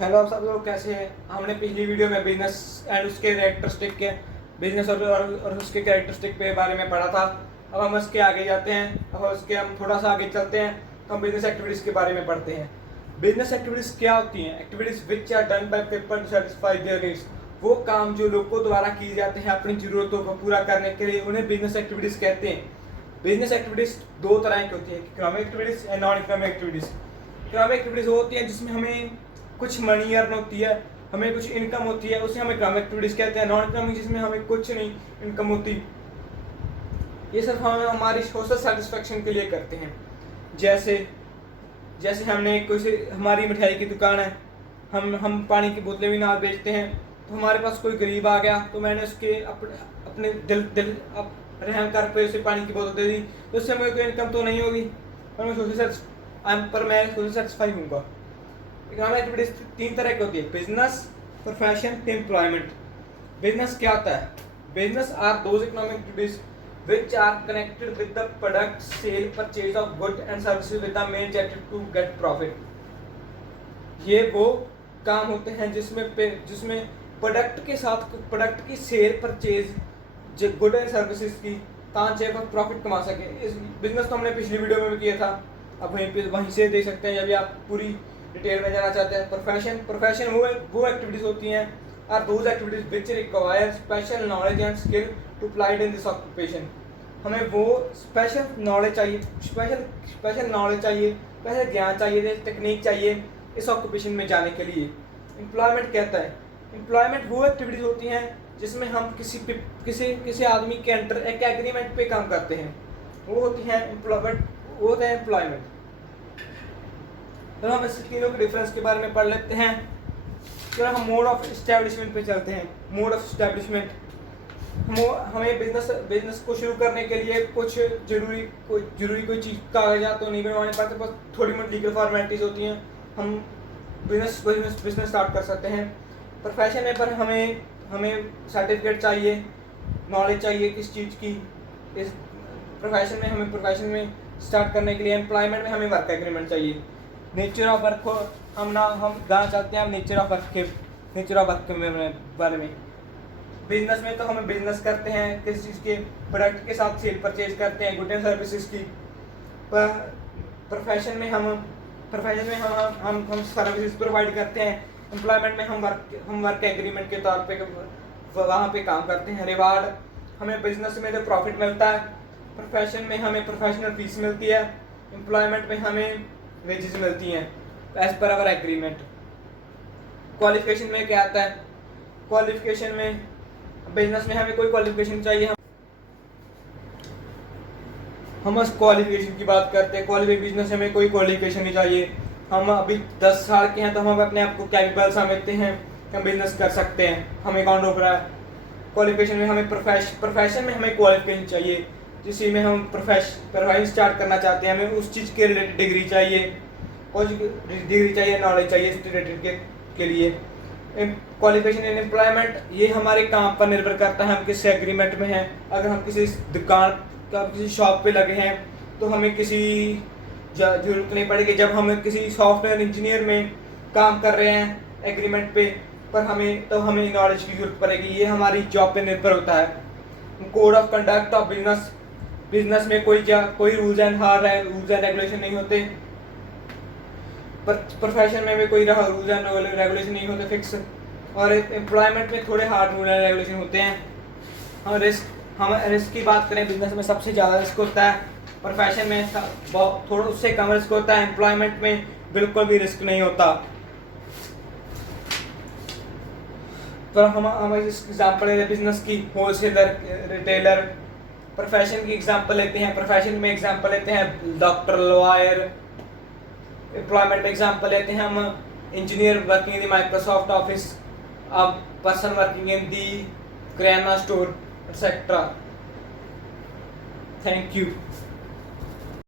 Hello, आप सब लोग कैसे हैं। हमने पिछली वीडियो में बिजनेस एंड उसके कैरेक्टरिस्टिक के बिजनेस और उसके कैरेक्टरिस्टिक के बारे में पढ़ा था। अब हम उसके आगे जाते हैं। अब उसके हम थोड़ा सा आगे चलते हैं तो हम बिजनेस एक्टिविटीज़ के बारे में पढ़ते हैं। बिजनेस एक्टिविटीज़ क्या होती हैं? Activities which are done by people to satisfy their needs. वो काम जो लोगों द्वारा किए जाते हैं अपनी ज़रूरतों को पूरा करने के लिए, उन्हें बिजनेस एक्टिविटीज़ कहते हैं। बिजनेस एक्टिविटीज़ दो तरह की होती है, economic activities and non economic activities. Economic activities वो होती हैं जिसमें हमें कुछ मनी अर्न होती है, हमें कुछ इनकम होती है, उसे हम इकोनॉमिक एक्टिविटीज़ कहते हैं। नॉन इकोनॉमिक जिसमें हमें कुछ नहीं इनकम होती, ये सब हम हमारी सोशल सेटिस्फेक्शन के लिए करते हैं। जैसे जैसे हमने कुछ हमारी मिठाई की दुकान है, हम पानी की बोतलें भी ना बेचते हैं, तो हमारे पास कोई गरीब आ गया तो मैंने उसके अपने दिल दिल अब रहम कर पे उसे पानी की बोतल दे दी, तो उससे हमें कोई इनकम तो नहीं होगी, पर मैं सोशल सेटिस्फाई हूँगा। इकोनॉमिक एक्टिविटीज तीन तरह की होती है, बिजनेस, प्रोफेशन, एम्प्लॉयमेंट। बिजनेस क्या होता है? Business are those economic activities which are connected with the product sale purchase of goods and services with the main objective to get profit। ये वो काम होते हैं जिसमें प्रोडक्ट के साथ प्रोडक्ट की cell purchase good and services की ताकि आप प्रॉफिट कमा सके। इस बिजनेस तो हमने पिछली वीडियो में भी किया था, अब वहीं से देख सकते हैं यदि आप पूरी डिटेल में जाना चाहते हैं। प्रोफेशन वो एक्टिविटीज होती हैं are those activities which require special knowledge and skill to applied in this occupation. हमें वो स्पेशल नॉलेज चाहिए, स्पेशल ज्ञान चाहिए, टेक्निक चाहिए इस ऑक्यूपेशन में जाने के लिए। एम्प्लॉयमेंट कहता है, एम्प्लॉयमेंट वो एक्टिविटीज होती हैं जिसमें हम किसी आदमी के अंडर एक एग्रीमेंट पे काम करते हैं, वो होती हैं एम्प्लॉयमेंट। तो हम इस तीनों के डिफरेंस के बारे में पढ़ लेते हैं। फिर हम मोड ऑफ एस्टेब्लिशमेंट पे चलते हैं। मोड ऑफ एस्टेब्लिशमेंट, हमें बिजनेस को शुरू करने के लिए कुछ जरूरी कोई चीज़ कागजात तो नहीं बनवाने पड़ते, बस थोड़ी मोटी लीगल फॉर्मेलिटीज होती हैं, हम बिजनेस स्टार्ट कर सकते हैं। प्रोफेशन में पर हमें सर्टिफिकेट चाहिए, नॉलेज चाहिए किस चीज़ की। इस प्रोफेशन में स्टार्ट करने के लिए एम्प्लॉयमेंट में हमें वर्क एग्रीमेंट चाहिए। नेचर ऑफ वर्क को हम जाना चाहते हैं नेचर ऑफ वर्क के बारे में। बिजनेस में तो हम बिजनेस करते हैं किसी चीज़ के प्रोडक्ट के साथ सेल परचेज करते हैं गुड एंड सर्विसेज की। पर प्रोफेशन में हम सर्विसेज प्रोवाइड करते हैं। एम्प्लॉयमेंट में हम वर्क एग्रीमेंट के तौर पे वहाँ पे काम करते हैं। रिवार्ड, हमें बिजनेस में जो प्रॉफिट मिलता है, प्रोफेशन में हमें प्रोफेशनल फीस मिलती है, एम्प्लॉयमेंट में हमें वेजेस मिलती हैं as per hour agreement. Qualification में क्या आता है? क्वालिफिकेशन में बिजनेस में हमें कोई क्वालिफिकेशन चाहिए, हम उस क्वालिफिकेशन की बात करते हैं। क्वालिफिकेशन बिजनेस में कोई क्वालिफिकेशन नहीं चाहिए। हम अभी 10 साल के हैं तो हम अपने आप को कैपेबल समझते हैं कि हम बिजनेस कर सकते हैं, हमें कौन रोक रहा है। क्वालिफिकेशन में हमें प्रोफेशन में हमें क्वालिफिकेशन चाहिए, जिसमें में हम प्रोफेशन स्टार्ट करना चाहते हैं, हमें उस चीज़ के रिलेटेड डिग्री चाहिए, नॉलेज चाहिए इस रिलेटेड के लिए। क्वालिफिकेशन इन एम्प्लॉयमेंट, ये हमारे काम पर निर्भर करता है हम किस एग्रीमेंट में हैं। अगर हम किसी दुकान का किसी शॉप पे लगे हैं तो हमें किसी जरूरत नहीं पड़ेगी। जब हम किसी सॉफ्टवेयर इंजीनियर में काम कर रहे हैं एग्रीमेंट पे, पर हमें नॉलेज की जरूरत पड़ेगी, ये हमारी जॉब पे निर्भर होता है। Code of conduct of business में कोई रूल्स एंड रेगुलेशन नहीं होते, पर प्रोफेशन में भी कोई रूल्स एंड रेगुलेशन नहीं होते फिक्स, और एम्प्लॉयमेंट में थोड़े हार्ड रूल एंड रेगुलेशन होते हैं। हम रिस्क की बात करें, बिजनेस में सबसे ज़्यादा रिस्क होता है, प्रोफेशन में थोड़ा उससे कम रिस्क होता है, एम्प्लॉयमेंट में बिल्कुल भी रिस्क नहीं होता। तो हम एग्जाम्पल लेते हैं बिजनेस की, होलसेलर, रिटेलर। प्रोफेशन की एग्जाम्पल लेते हैं, प्रोफेशन में एग्जाम्पल लेते हैं डॉक्टर, लॉयर। एम्प्लॉयमेंट में एग्जाम्पल लेते हैं हम engineer working in Microsoft office, अब person working in the kirana store, etcetera. Thank you.